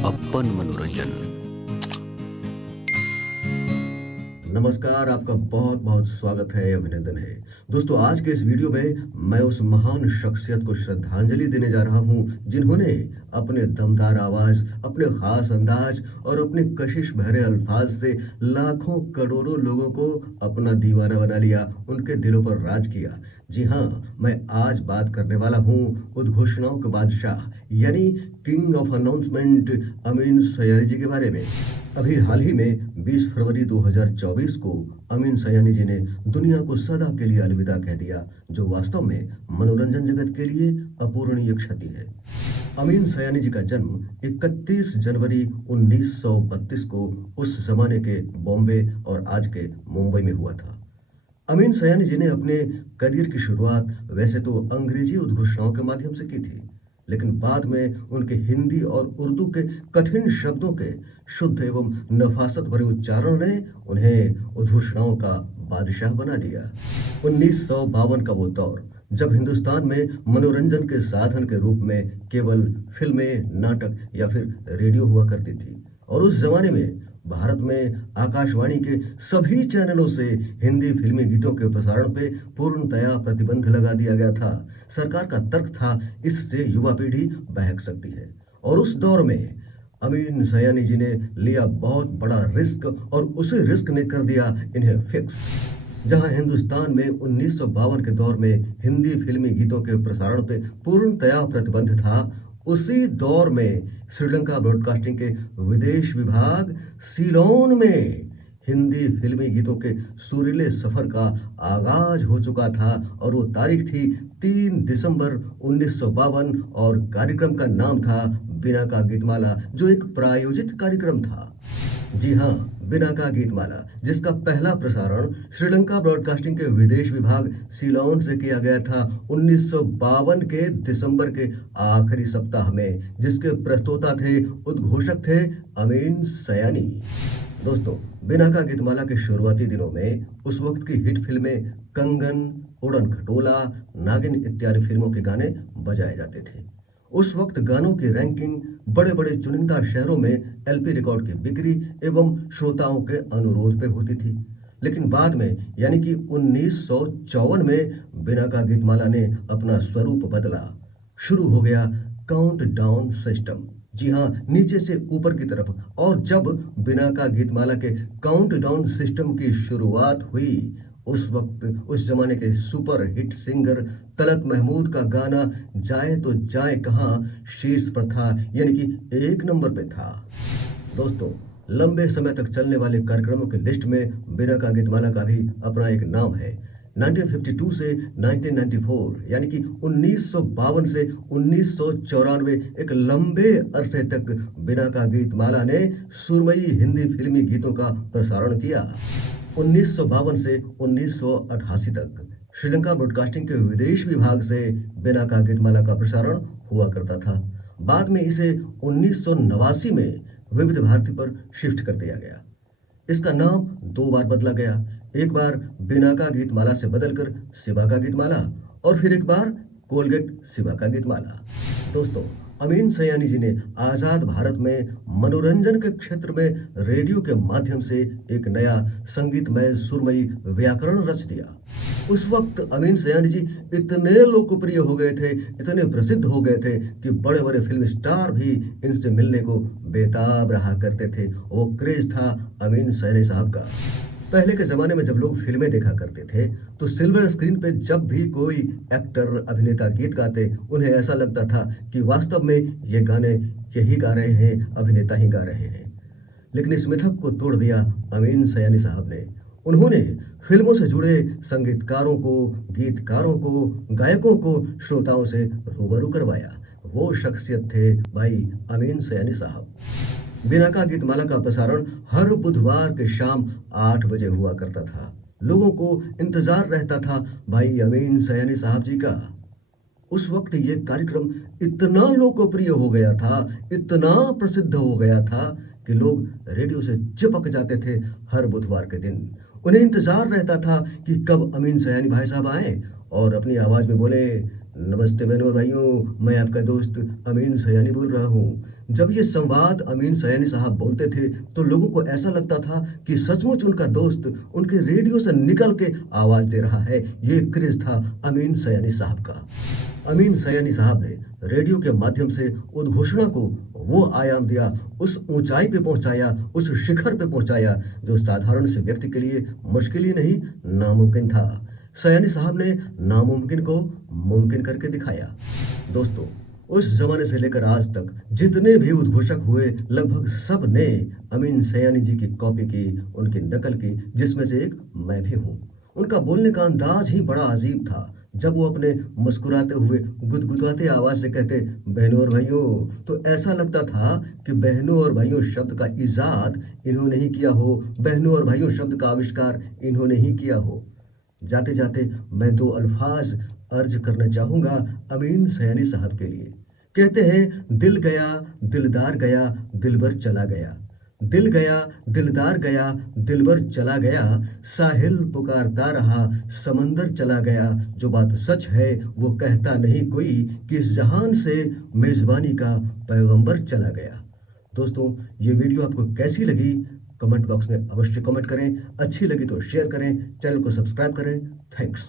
अपन मनोरंजन। नमस्कार, आपका बहुत बहुत स्वागत है, अभिनंदन है। दोस्तों, आज के इस वीडियो में मैं उस महान शख्सियत को श्रद्धांजलि देने जा रहा हूं जिन्होंने अपने दमदार आवाज, अपने खास अंदाज और अपने कशिश भरे अल्फाज से लाखों करोड़ों लोगों को अपना दीवाना बना लिया, उनके दिलों पर राज किया। जी हाँ, मैं आज बात करने वाला हूँ उद्घोषणाओं के बादशाह यानी king of announcement Amin Sayani जी के बारे में। अभी हाल ही में 20 फरवरी 2024 को अमीन सयानी जी ने दुनिया को सदा के लिए अलविदा कह दिया, जो वास्तव में मनोरंजन जगत के लिए अपूरणीय क्षति है। अमीन सयानी जी का जन्म 31 जनवरी 1932 को उस जमाने के बॉम्बे और आज के मुंबई में हुआ था। अमीन सयानी जी ने अपने करियर की शुरुआत वैसे तो अंग्रेजी उद्घोषणाओं के माध्यम से की थी, लेकिन बाद में उनके हिंदी और उर्दू के कठिन शब्दों के शुद्ध एवं नफासत भरे उच्चारण ने उन्हें उद्घोषणाओं का बादशाह बना दिया। 1952 का वो दौर जब हिंदुस्तान में मनोरंजन के साधन के रूप में केवल फिल्में, नाटक या फिर रेडियो हुआ करती थी, और उस जमाने में भारत में आकाशवाणी के सभी चैनलों से हिंदी फिल्मी गीतों के प्रसारण पे पूर्णतया प्रतिबंध लगा दिया गया था। सरकार का तर्क था, इससे युवा पीढ़ी बहक सकती है। और उस दौर में अमीन सयानी जी ने लिया बहुत बड़ा रिस्क, और उसी रिस्क ने कर दिया इन्हें फिक्स। जहां हिंदुस्तान में 1952 के दौर में हिंदी फिल्मी गीतों के प्रसारण पे पूर्णतया प्रतिबंध था, उसी दौर में श्रीलंका ब्रॉडकास्टिंग के विदेश विभाग सीलोन में हिंदी फिल्मी गीतों के सुरीले सफर का आगाज हो चुका था, और वो तारीख थी 3 दिसंबर 1952, और कार्यक्रम का नाम था बिना का गीतमाला, जो एक प्रायोजित कार्यक्रम था। जी हाँ, बिना का गीतमाला, जिसका पहला प्रसारण श्रीलंका ब्रॉडकास्टिंग के विदेश विभाग सीलोन से किया गया था 1952 के दिसंबर के आखिरी सप्ताह में, जिसके प्रस्तोता थे, उद्घोषक थे अमीन सयानी। दोस्तों, बिना का गीतमाला के शुरुआती दिनों में उस वक्त की हिट फिल्में कंगन, उड़न खटोला, नागिन इत्यादि फिल्मों के गाने बजाए जाते थे। उस वक्त गानों की रैंकिंग बड़े बड़े चुनिंदा शहरों में एलपी रिकॉर्ड की बिक्री एवं श्रोताओं के अनुरोध पे होती थी। लेकिन बाद में यानी कि 1954 में बिना का गीतमाला ने अपना स्वरूप बदला। शुरू हो गया काउंट डाउन सिस्टम। जी हाँ, नीचे से ऊपर की तरफ। और जब बिना का गीतमाला के काउंट डाउन सिस्टम की शुरुआत हुई, उस वक्त उस जमाने के super hit singer Talat Mahmood का गाना जाए तो जाए कहाँ शीर्ष पर था, यानी कि 1 नंबर पे था। दोस्तों, लंबे समय तक चलने वाले कार्यक्रमों की लिस्ट में बिना का गीतमाला का भी अपना एक नाम है। 1952 से 1994 यानी कि 1952 से 1994 एक लंबे अरसे तक बिना का गीतमाला ने सुरमई हिंदी फिल्मी गीतों का प्रसारण किया। 1952 से 1988 तक श्रीलंका ब्रॉडकास्टिंग के विदेश विभाग से बिना का गीतमाला का प्रसारण हुआ करता था। बाद में इसे 1989 में विविध भारती पर शिफ्ट कर दिया गया। इसका नाम 2 बार बदला गया, एक बार बिना का गीतमाला से बदलकर सिवा का गीतमाला, और फिर एक बार कोलगेट सिवा का गीतमाला। दोस्तों, अमीन सयानी जी ने आजाद भारत में मनोरंजन के क्षेत्र में रेडियो के माध्यम से एक नया संगीतमय सुरमई व्याकरण रच दिया। उस वक्त अमीन सयानी जी इतने लोकप्रिय हो गए थे, इतने प्रसिद्ध हो गए थे कि बड़े बड़े फिल्म स्टार भी इनसे मिलने को बेताब रहा करते थे। वो क्रेज था अमीन सयानी साहब का। पहले के ज़माने में जब लोग फिल्में देखा करते थे, तो सिल्वर स्क्रीन पे जब भी कोई एक्टर, अभिनेता गीत गाते, उन्हें ऐसा लगता था कि वास्तव में ये गाने यही गा रहे हैं, अभिनेता ही गा रहे हैं। लेकिन इस मिथक को तोड़ दिया अमीन सयानी साहब ने। उन्होंने फिल्मों से जुड़े संगीतकारों को, गीतकारों को, गायकों को श्रोताओं से रूबरू करवाया। वो शख्सियत थे भाई अमीन सयानी साहब। बिना का गीतमाला का प्रसारण हर बुधवार के शाम 8 बजे हुआ करता था। लोगों को इंतजार रहता था भाई अमीन सयानी साहब जी का। उस वक्त ये कार्यक्रम इतना लोकप्रिय हो गया था, इतना प्रसिद्ध हो गया था कि लोग रेडियो से चिपक जाते थे हर बुधवार के दिन। उन्हें इंतजार रहता था कि कब अमीन सयानी भाई साहब आए और अपनी आवाज में बोले, नमस्ते बहनों और भाइयों, मैं आपका दोस्त अमीन सयानी बोल रहा हूँ। जब ये संवाद अमीन सयानी साहब बोलते थे तो लोगों को ऐसा लगता था कि सचमुच उनका दोस्त उनके रेडियो से निकल के आवाज दे रहा है। ये क्रेज था अमीन सयानी साहब का। अमीन सयानी साहब ने रेडियो के माध्यम से उद्घोषणा को वो आयाम दिया, उस ऊंचाई पे पहुंचाया, उस शिखर पे पहुंचाया जो साधारण से व्यक्ति के लिए मुश्किल ही नहीं, नामुमकिन था। सयानी साहब ने नामुमकिन को मुमकिन करके दिखाया। दोस्तों, उस जमाने से लेकर आज तक जितने भी उद्घोषक हुए लगभग सब ने अमीन सयानी जी की कॉपी की, उनकी नकल की, जिसमें से एक मैं भी हूँ। उनका बोलने का अंदाज ही बड़ा अजीब था। जब वो अपने मुस्कुराते हुए गुदगुदाते आवाज से कहते बहनों और भाइयों, तो ऐसा लगता था कि बहनों और भाइयों शब्द का इजाद इन्होंने ही किया हो, बहनों और भाइयों शब्द का आविष्कार इन्होंने ही किया हो। जाते जाते मैं दो अल्फाज अर्ज करना चाहूंगा अमीन सयानी साहब के लिए। कहते हैं दिल गया दिलदार गया दिलबर चला गया, दिल गया दिलदार गया दिलबर चला गया, साहिल पुकारता रहा समंदर चला गया, जो बात सच है वो कहता नहीं कोई कि इस जहान से मेजबानी का पैगंबर चला गया। दोस्तों, ये वीडियो आपको कैसी लगी कमेंट बॉक्स में अवश्य कमेंट करें। अच्छी लगी तो शेयर करें, चैनल को सब्सक्राइब करें। थैंक्स।